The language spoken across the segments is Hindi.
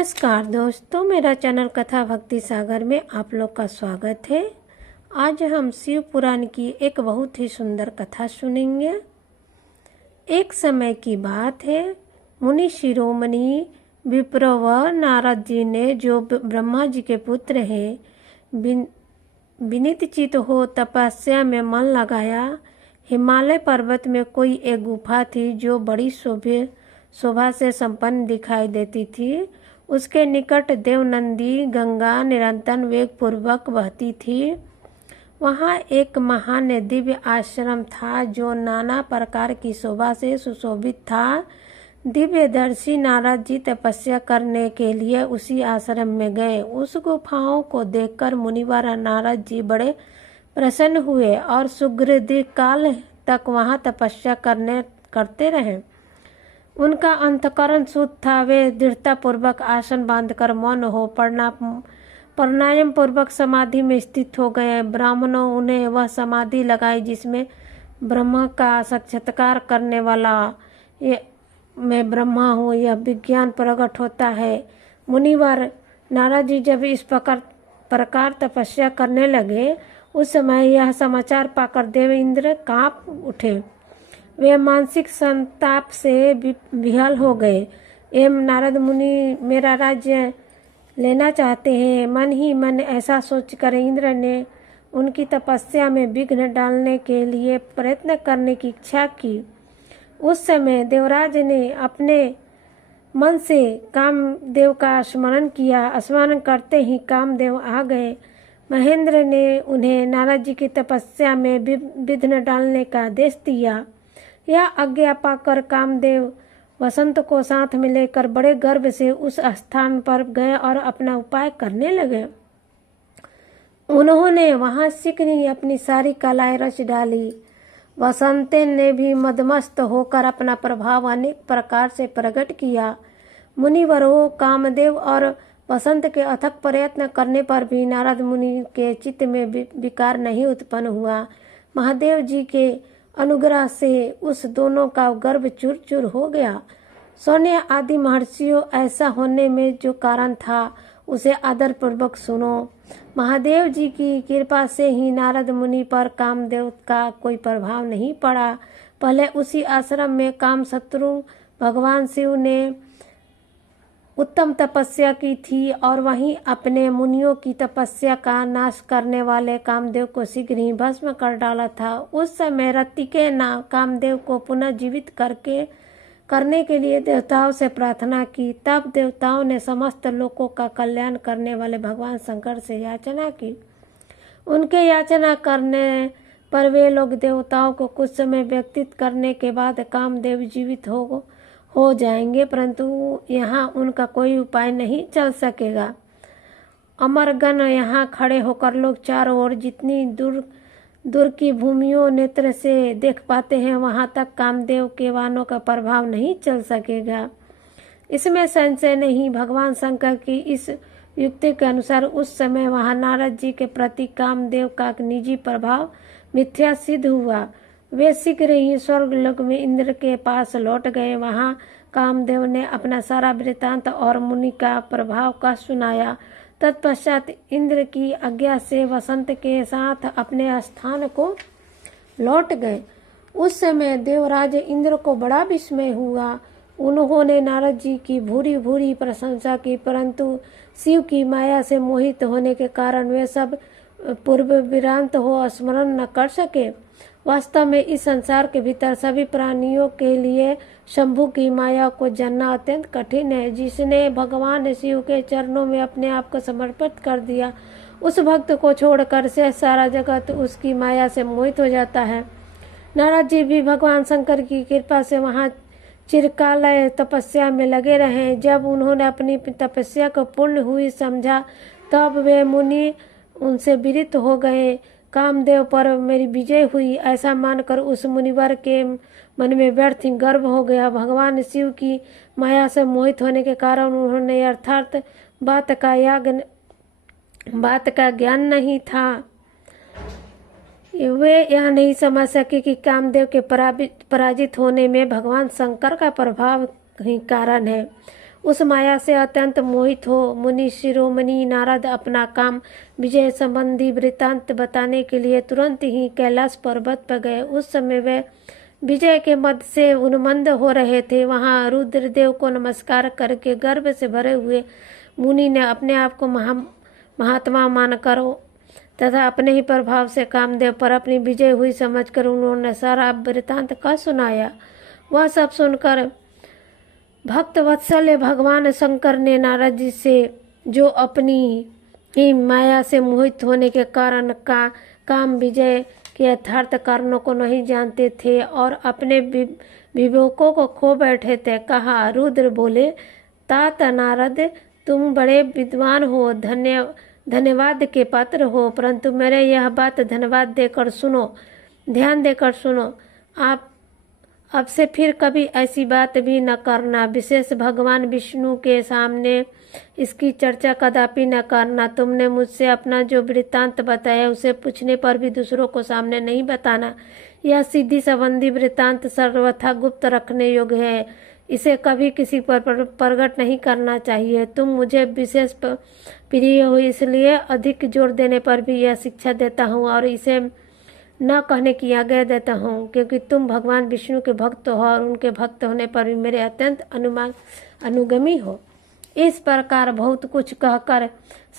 नमस्कार दोस्तों, मेरा चैनल कथा भक्ति सागर में आप लोग का स्वागत है। आज हम शिव पुराण की एक बहुत ही सुंदर कथा सुनेंगे। एक समय की बात है, मुनि शिरोमणि विप्र व नारद जी ने, जो ब्रह्मा जी के पुत्र हैं, विनीत चित हो तपस्या में मन लगाया। हिमालय पर्वत में कोई एक गुफा थी जो बड़ी शोभा से संपन्न दिखाई देती थी। उसके निकट देवनंदी गंगा निरंतर वेग पूर्वक बहती थी। वहाँ एक महान दिव्य आश्रम था जो नाना प्रकार की शोभा से सुशोभित था। दिव्यदर्शी नारद जी तपस्या करने के लिए उसी आश्रम में गए। उस गुफाओं को देखकर मुनिवर नारद जी बड़े प्रसन्न हुए और सुदीर्घ काल तक वहाँ तपस्या करते रहे। उनका अंतकरण शुद्ध था। वे दृढ़तापूर्वक आसन बांधकर मौन हो प्राणायाम पूर्वक समाधि में स्थित हो गए। ब्राह्मणों उन्हें वह समाधि लगाई जिसमें ब्रह्मा का साक्षात्कार करने वाला मैं ब्रह्मा हूँ यह विज्ञान प्रकट होता है। मुनिवर नारद जी जब इस प्रकार तपस्या करने लगे, उस समय यह समाचार पाकर देव इंद्र कांप उठे। वे मानसिक संताप से विह्वल हो गए। नारद मुनि मेरा राज्य लेना चाहते हैं। मन ही मन ऐसा सोचकर इंद्र ने उनकी तपस्या में विघ्न डालने के लिए प्रयत्न करने की इच्छा की। उस समय देवराज ने अपने मन से कामदेव का स्मरण किया। स्मरण करते ही कामदेव आ गए। महेंद्र ने उन्हें नारद जी की तपस्या में विघ्न डालने का आदेश दिया। यह आज्ञा पाकर कामदेव वसंत को साथ में लेकर बड़े गर्व से उस स्थान पर गए और अपना उपाय करने लगे। उन्होंने वहां शीघ्र ही अपनी सारी कलाएं रच डाली। वसंत ने भी मदमस्त होकर अपना प्रभाव अनेक प्रकार से प्रकट किया। मुनिवरों, कामदेव और वसंत के अथक प्रयत्न करने पर भी नारद मुनि के चित्त में विकार नहीं उत्पन्न हुआ। महादेव जी के अनुग्रह से उस दोनों का गर्भ चूर चूर हो गया। सोने आदि महर्षियों, ऐसा होने में जो कारण था उसे आदर पूर्वक सुनो। महादेव जी की कृपा से ही नारद मुनि पर कामदेव का कोई प्रभाव नहीं पड़ा। पहले उसी आश्रम में काम शत्रु भगवान शिव ने उत्तम तपस्या की थी और वहीं अपने मुनियों की तपस्या का नाश करने वाले कामदेव को शीघ्र ही भस्म कर डाला था। उस समय ऋतिके ने कामदेव को पुनः जीवित करने के लिए देवताओं से प्रार्थना की। तब देवताओं ने समस्त लोकों का कल्याण करने वाले भगवान शंकर से याचना की। उनके याचना करने पर वे लोग देवताओं को कुछ समय व्यतीत करने के बाद कामदेव जीवित हो जाएंगे, परंतु यहाँ उनका कोई उपाय नहीं चल सकेगा। अमरगण यहाँ खड़े होकर लोग चारों ओर जितनी दूर की भूमियों नेत्र से देख पाते हैं, वहाँ तक कामदेव के वाणों का प्रभाव नहीं चल सकेगा। इसमें संशय नहीं। भगवान शंकर की इस युक्ति के अनुसार उस समय वहाँ नारद जी के प्रति कामदेव का निजी प्रभाव मिथ्या सिद्ध हुआ। वे शीघ्र ही स्वर्गलोक में इंद्र के पास लौट गए। वहां कामदेव ने अपना सारा वृत्तांत और मुनि का प्रभाव का सुनाया। तत्पश्चात इंद्र की आज्ञा से वसंत के साथ अपने स्थान को लौट गए। उस समय देवराज इंद्र को बड़ा विस्मय हुआ। उन्होंने नारद जी की भूरी भूरी प्रशंसा की, परंतु शिव की माया से मोहित होने के कारण वे सब पूर्व विरांत हो स्मरण न कर सके। वास्तव में इस संसार के भीतर सभी प्राणियों के लिए शंभु की माया को जानना अत्यंत कठिन है। जिसने भगवान शिव के चरणों में अपने आप को समर्पित कर दिया, उस भक्त को छोड़कर से सारा जगत उसकी माया से मोहित हो जाता है। नारद जी भी भगवान शंकर की कृपा से वहाँ चिरकाल तपस्या में लगे रहे। जब उन्होंने अपनी तपस्या को पूर्ण हुई समझा, तब वे मुनि उनसे विरक्त हो गए। कामदेव पर मेरी विजय हुई ऐसा मानकर उस मुनिवर के मन में व्यर्थ गर्व हो गया। भगवान शिव की माया से मोहित होने के कारण उन्होंने अर्थात बात का ज्ञान नहीं था। वे यह नहीं समझ सके कि कामदेव के पराजित होने में भगवान शंकर का प्रभाव ही कारण है। उस माया से अत्यंत मोहित हो मुनि शिरोमणि नारद अपना काम विजय संबंधी वृत्तांत बताने के लिए तुरंत ही कैलाश पर्वत पर गए। उस समय वे विजय के मद से उन्मत्त हो रहे थे। वहां रुद्रदेव को नमस्कार करके गर्व से भरे हुए मुनि ने अपने आप को महात्मा मानकर तथा अपने ही प्रभाव से कामदेव पर अपनी विजय हुई समझकर उन्होंने सारा वृत्तांत का सुनाया। वह सब सुनकर भक्त वत्सल भगवान शंकर ने नारद जी से, जो अपनी ही माया से मोहित होने के कारण काम विजय के यथार्थ कारणों को नहीं जानते थे और अपने विवेकों को खो बैठे थे, कहा। रुद्र बोले, तात नारद, तुम बड़े विद्वान हो, धन्यवाद के पात्र हो, परंतु मेरे यह बात धन्यवाद देकर सुनो, ध्यान देकर सुनो। आप अब से फिर कभी ऐसी बात भी न करना, विशेष भगवान विष्णु के सामने इसकी चर्चा कदापि न करना। तुमने मुझसे अपना जो वृत्तांत बताया उसे पूछने पर भी दूसरों को सामने नहीं बताना। यह सिद्धि संबंधी वृत्तांत सर्वथा गुप्त रखने योग्य है, इसे कभी किसी पर प्रकट नहीं करना चाहिए। तुम मुझे विशेष प्रिय हो, इसलिए अधिक जोर देने पर भी यह शिक्षा देता हूँ और इसे न कहने की आज्ञा देता हूँ, क्योंकि तुम भगवान विष्णु के भक्त हो और उनके भक्त होने पर भी मेरे अत्यंत अनुगामी हो। इस प्रकार बहुत कुछ कहकर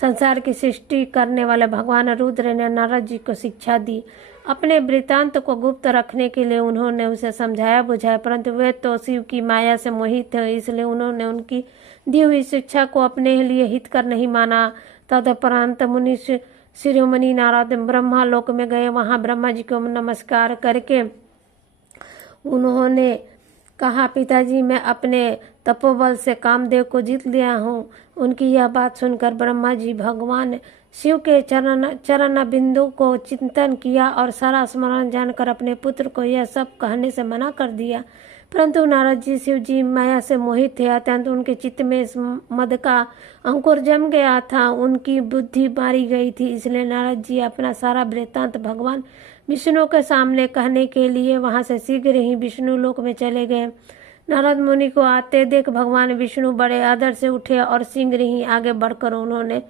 संसार की सृष्टि करने वाले भगवान रुद्र ने नारद जी को शिक्षा दी। अपने वृत्तांत को गुप्त रखने के लिए उन्होंने उसे समझाया बुझाया, परंतु वे तो शिव की माया से मोहित थे, इसलिए उन्होंने उनकी दी हुई शिक्षा को अपने लिए हितकर नहीं माना। तदुपरांत मुनि शिरोमणि नारद ब्रह्मा लोक में गए। वहां ब्रह्मा जी को नमस्कार करके उन्होंने कहा, पिताजी, मैं अपने तपोबल से कामदेव को जीत लिया हूँ। उनकी यह बात सुनकर ब्रह्मा जी भगवान शिव के चरण बिंदु को चिंतन किया और सारा स्मरण जानकर अपने पुत्र को यह सब कहने से मना कर दिया। परंतु नारद जी शिव जी माया से मोहित थे, अत्यंत उनके चित्त में इस मद का अंकुर जम गया था, उनकी बुद्धि मारी गई थी। इसलिए नारद जी अपना सारा वृत्तांत भगवान विष्णु के सामने कहने के लिए वहां से शीघ्र ही विष्णु लोक में चले गए। नारद मुनि को आते देख भगवान विष्णु बड़े आदर से उठे और शीघ्र ही आगे बढ़कर उन्होंने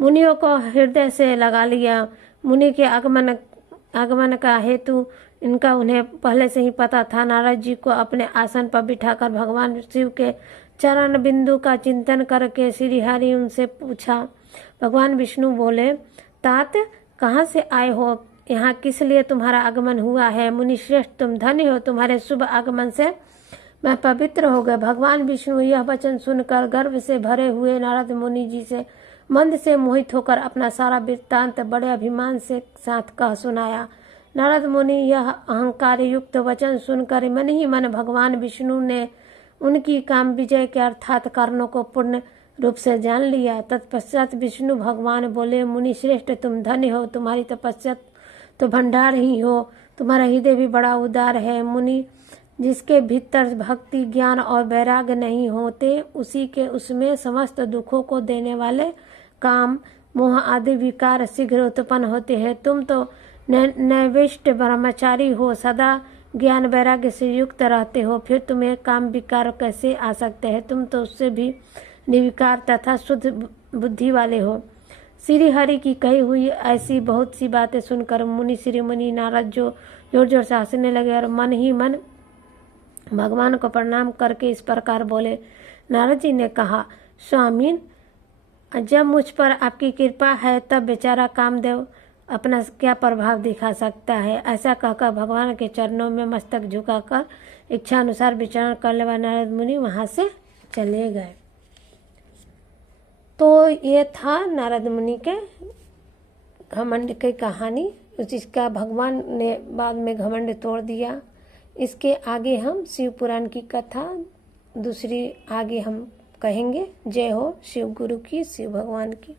मुनियों को हृदय से लगा लिया। मुनि के आगमन का हेतु इनका उन्हें पहले से ही पता था। नारद जी को अपने आसन पर बिठाकर भगवान शिव के चरण बिंदु का चिंतन करके श्री हरि उनसे पूछा। भगवान विष्णु बोले, तात, कहाँ से आए हो? यहाँ किस लिए तुम्हारा आगमन हुआ है? मुनि श्रेष्ठ, तुम धन्य हो, तुम्हारे शुभ आगमन से मैं पवित्र हो गए। भगवान विष्णु यह वचन सुनकर गर्व से भरे हुए नारद मुनि जी से मंद से मोहित होकर अपना सारा वृत्तांत बड़े अभिमान से साथ कह सुनाया। नारद मुनि यह अहंकार युक्त वचन सुनकर मन ही मन भगवान विष्णु ने उनकी काम विजय के अर्थात कारणों को पूर्ण रूप से जान लिया। तत्पश्चात विष्णु भगवान बोले, मुनि श्रेष्ठ, तुम धन्य हो, तुम्हारी तपस्या तो भंडार ही हो, तुम्हारा हृदय भी बड़ा उदार है। मुनि जिसके भीतर भक्ति ज्ञान और वैराग्य नहीं होते, उसी के उसमें समस्त दुखों को देने वाले काम मोह आदि विकार शीघ्र उत्पन्न होते हैं। तुम तो नैविष्ट ब्रह्मचारी हो, सदा ज्ञान वैराग्य से युक्त रहते हो, फिर तुम्हें काम विकार कैसे आ सकते हैं? तुम तो उससे भी निर्विकार तथा शुद्ध बुद्धि वाले हो। श्री हरि की कही हुई ऐसी बहुत सी बातें सुनकर मुनि शिरोमणि नारद जो जोर जोर से हंसने लगे और मन ही मन भगवान को प्रणाम करके इस प्रकार बोले। नारद जी ने कहा, स्वामी, जब मुझ पर आपकी कृपा है तब बेचारा कामदेव अपना क्या प्रभाव दिखा सकता है? ऐसा कहकर भगवान के चरणों में मस्तक झुकाकर इच्छा अनुसार विचरण करने वाले नारद मुनि वहां से चले गए। तो ये था नारद मुनि के घमंड की कहानी, जिसका भगवान ने बाद में घमंड तोड़ दिया। इसके आगे हम शिव पुराण की कथा दूसरी आगे हम कहेंगे। जय हो शिव गुरु की, शिव भगवान की।